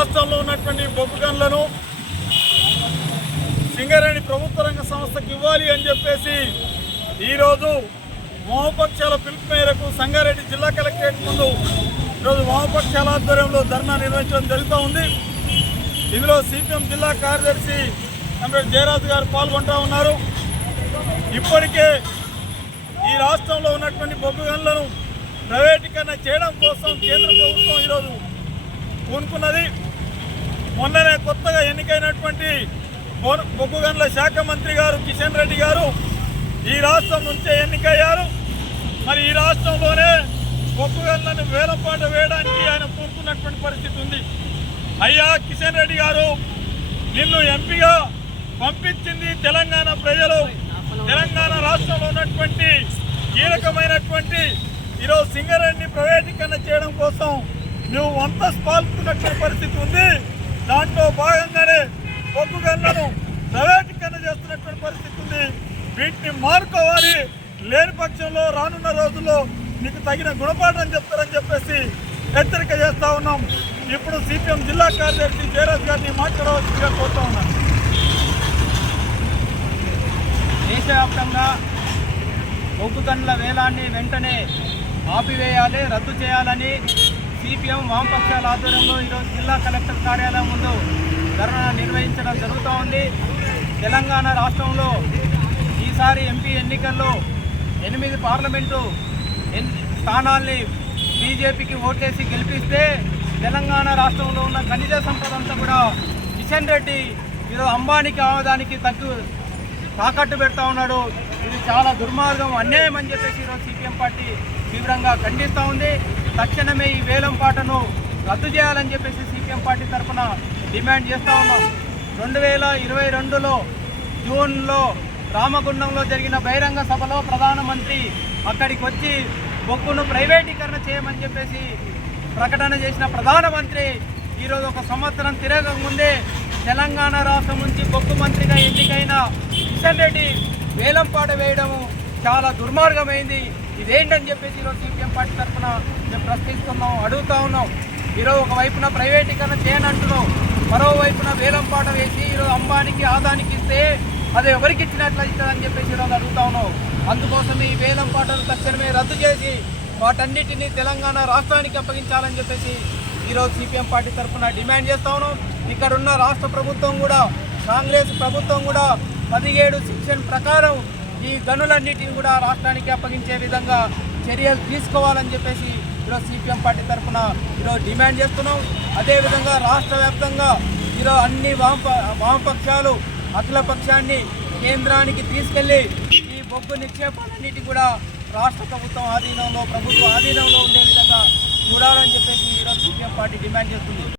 రాష్ట్రంలో ఉన్నటువంటి బొగ్గు గన్లను సింగరేణి ప్రభుత్వ రంగ సంస్థకు ఇవ్వాలి అని చెప్పేసి ఈరోజు వామపక్షాల పిలుపు మేరకు సంగారెడ్డి జిల్లా కలెక్టరేట్ ముందు ఈరోజు వామపక్షాల ఆధ్వర్యంలో ధర్నా నిర్వహించడం జరుగుతూ ఉంది. ఇందులో సిపిఎం జిల్లా కార్యదర్శి ఎంపీ జయరాజు గారు పాల్గొంటా ఉన్నారు. ఇప్పటికే ఈ రాష్ట్రంలో ఉన్నటువంటి బొగ్గు గన్లను ప్రైవేటీకరణ చేయడం కోసం కేంద్ర ప్రభుత్వం ఈరోజు పూనుకున్నది. మొన్ననే కొత్తగా ఎన్నికైనటువంటి బొగ్గు గనుల శాఖ మంత్రి గారు కిషన్ రెడ్డి గారు ఈ రాష్ట్రం నుంచే ఎన్నికయ్యారు. మరి ఈ రాష్ట్రంలోనే బొగ్గు గనులను వేలంపాట వేయడానికి ఆయన కోరుకున్నటువంటి పరిస్థితి ఉంది. అయ్యా కిషన్ రెడ్డి గారు నిన్ను ఎంపీగా పంపించింది తెలంగాణ ప్రజలు. తెలంగాణ రాష్ట్రంలో ఉన్నటువంటి కీలకమైనటువంటి ఈరోజు సింగరేణిని ప్రైవేటీకరణ చేయడం కోసం నువ్వు వంత పాల్గొన్నటువంటి పరిస్థితి ఉంది. దాంట్లో భాగంగానే బొగ్గు గన్లను ప్రైవేటీకరణ చేస్తున్నటువంటి పరిస్థితి ఉంది. వీటిని మారుకోవాలి. లేని పక్షంలో రానున్న రోజుల్లో నీకు తగిన గుణపాఠం చెప్తారని చెప్పేసి హెచ్చరిక చేస్తా ఉన్నాం. ఇప్పుడు సిపిఎం జిల్లా కార్యదర్శి జయరాజ్ గారిని మాట్లాడవలసిందిగా కోరుతా ఉన్నాను దేశవ్యాప్తంగా బొగ్గు గనుల వేలాన్ని వెంటనే ఆపివేయాలి రద్దు చేయాలని సిపిఎం వామపక్షాల ఆధ్వర్యంలో ఈరోజు జిల్లా కలెక్టర్ కార్యాలయం ముందు ధర్నా నిర్వహించడం జరుగుతూ ఉంది. తెలంగాణ రాష్ట్రంలో ఈసారి ఎంపీ ఎన్నికల్లో ఎనిమిది పార్లమెంటు స్థానాల్ని బీజేపీకి ఓటేసి గెలిపిస్తే తెలంగాణ రాష్ట్రంలో ఉన్న ఖనిజ సంపద అంతా కూడా కిషన్ రెడ్డి ఈరోజు అంబానీకి ఆమదానికి తగ్గు తాకట్టు పెడతా ఉన్నాడు. ఇది చాలా దుర్మార్గం అన్యాయం అని చెప్పేసి ఈరోజు సిపిఎం పార్టీ తీవ్రంగా ఖండిస్తూ ఉంది. తక్షణమే ఈ వేలం పాటను రద్దు చేయాలని చెప్పేసి సిపిఎం పార్టీ తరఫున డిమాండ్ చేస్తూ ఉన్నాం. రెండు వేల ఇరవై రెండులో జూన్లో రామగుండంలో జరిగిన బహిరంగ సభలో ప్రధానమంత్రి అక్కడికి వచ్చి బొగ్గును ప్రైవేటీకరణ చేయమని చెప్పేసి ప్రకటన చేసిన ప్రధానమంత్రి ఈరోజు ఒక సంవత్సరం తిరగక ముందే తెలంగాణ రాష్ట్రం నుంచి బొగ్గు మంత్రిగా ఎన్నికైన కిషన్ రెడ్డి వేలంపాట వేయడము చాలా దుర్మార్గమైంది. ఇదేంటని చెప్పేసి ఈరోజు సిపిఎం పార్టీ తరఫున మేము ప్రశ్నిస్తున్నాం అడుగుతా ఉన్నాం. ఈరోజు ఒకవైపున ప్రైవేటీకరణ చేయనంటున్నాం మరోవైపున వేలంపాట వేసి ఈరోజు అంబానికి ఆదానికి ఇస్తే అది ఎవరికి ఇచ్చినట్లయితే అని చెప్పేసి ఈరోజు అడుగుతా ఉన్నాం. అందుకోసం ఈ వేలంపాటను తక్షణమే రద్దు చేసి వాటన్నిటిని తెలంగాణ రాష్ట్రానికి అప్పగించాలని చెప్పేసి ఈరోజు సిపిఎం పార్టీ తరఫున డిమాండ్ చేస్తా ఉన్నాం. ఇక్కడ ఉన్న రాష్ట్ర ప్రభుత్వం కూడా కాంగ్రెస్ ప్రభుత్వం కూడా పదిహేడు సెక్షన్ ప్రకారం ఈ గనులన్నిటిని కూడా రాష్ట్రానికి అప్పగించే విధంగా చర్యలు తీసుకోవాలని చెప్పేసి ఈరోజు సిపిఎం పార్టీ తరఫున ఈరోజు డిమాండ్ చేస్తున్నాం. అదేవిధంగా రాష్ట్ర వ్యాప్తంగా ఈరోజు అన్ని వామప వామపక్షాలు అఖిల పక్షాన్ని కేంద్రానికి తీసుకెళ్ళి ఈ బొగ్గు నిక్షేపాలన్నిటి కూడా రాష్ట్ర ప్రభుత్వం ఆధీనంలో ప్రభుత్వ ఆధీనంలో ఉండే విధంగా చూడాలని చెప్పేసి ఈరోజు సిపిఎం పార్టీ డిమాండ్ చేస్తుంది.